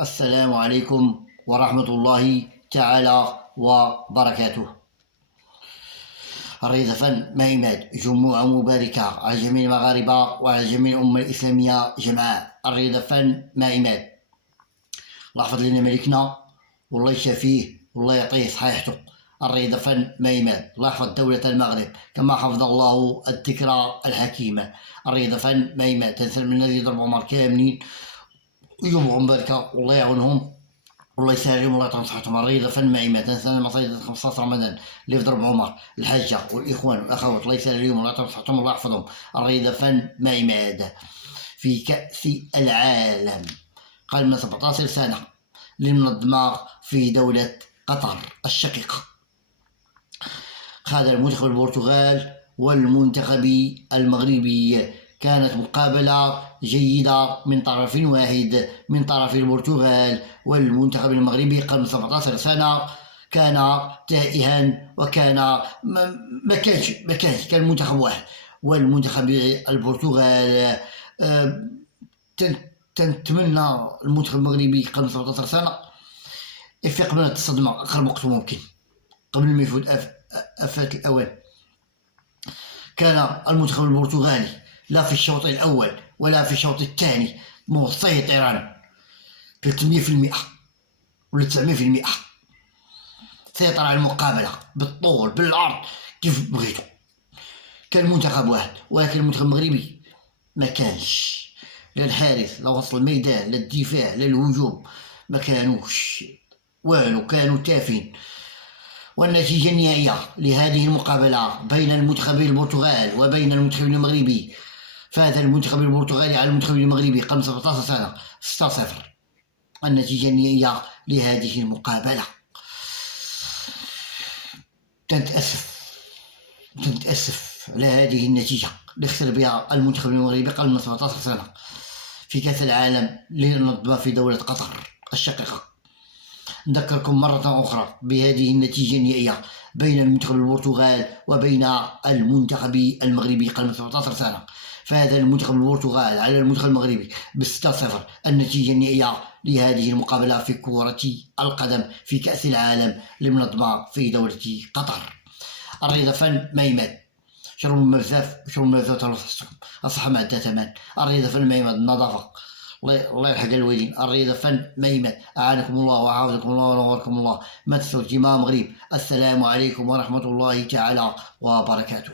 السلام عليكم ورحمة الله تعالى وبركاته. الرياضة فن مهمات جمعة مباركة على جميع المغاربة وعلى جميع الأمة الإسلامية جمعاء. الرياضة فن مهمات. الله يحفظ لنا ملكنا والله يشافيه والله يعطيه صحيحته. الرياضة فن مهمات. الله يحفظ دولة المغرب كما حفظ الله الذكرى الحكيمة. الرياضة فن مهمات. تنسل من الذي يضرب عمر كاملين وجمعة مباركة والله يعاونهم والله يسهل عليهم والله يعطيهم صحتهم. الرياضة فن مهمات. تنسى مصايد 15 رمضان اللي في ضرب عمر الحجة والإخوان والأخوات الله يسهل عليهم والله يعطيهم صحتهم والله يحفظهم. الرياضة فن مهمات. في كأس العالم قبل من 17 سنة للمنظمة في دولة قطر الشقيقة خاض المنتخب البرتغال والمنتخب المغربي. كانت مقابلة جيدة من طرف واحد من طرف البرتغال والمنتخب المغربي قبل 17 سنة كان تائها وكان ما كانش كان منتخب واحد. والمنتخب البرتغال تنتمنى المنتخب المغربي قبل 17 سنة يفيق من الصدمة أقرب وقت ممكن قبل ما يفوت آفات الأوان. كان المنتخب البرتغالي لا في الشوط الأول ولا في الشوط الثاني مسيطرا 300% ولا 900%. سيطر على المقابلة بالطول بالعرض كيف بغيتو. كان منتخب واحد ولكن المنتخب المغربي ما كانش لا الحارس لا وسط الميدان لا الدفاع لا الهجوم ما كانوش والو كانوا تافين. والنتيجة النهائية لهذه المقابلة بين المنتخب البرتغال وبين المنتخب المغربي فاز المنتخب البرتغالي على المنتخب المغربي قبل 17 سنة 6-0. النتيجة النهائية لهذه المقابلة. تنتأسف على هذه النتيجة اللي خسر بها المنتخب المغربي قبل 17 سنة في كأس العالم للنظمة في دولة قطر الشقيقة. نذكركم مرة أخرى بهذه النتيجة النهائية بين المنتخب البرتغال وبين المنتخب المغربي قبل 17 سنة. فاز المنتخب البرتغال على المنتخب المغربي ب6-0. النتيجة النهائية لهذه المقابلة في كرة القدم في كأس العالم المنظمة في دولة قطر. الرياضة فن مهمات. شربوا الماء بزاف وشربوا الماء بزاف تنفسكم الصحة ما عندها ثمن. الرياضة فن مهمات. النظافة الله يلحق الوالدين. الرياضة فن مهمات. أعانكم الله وحافظكم الله ونوركم الله. ما تنسوا اهتمام مغرب. السلام عليكم ورحمة الله تعالى وبركاته.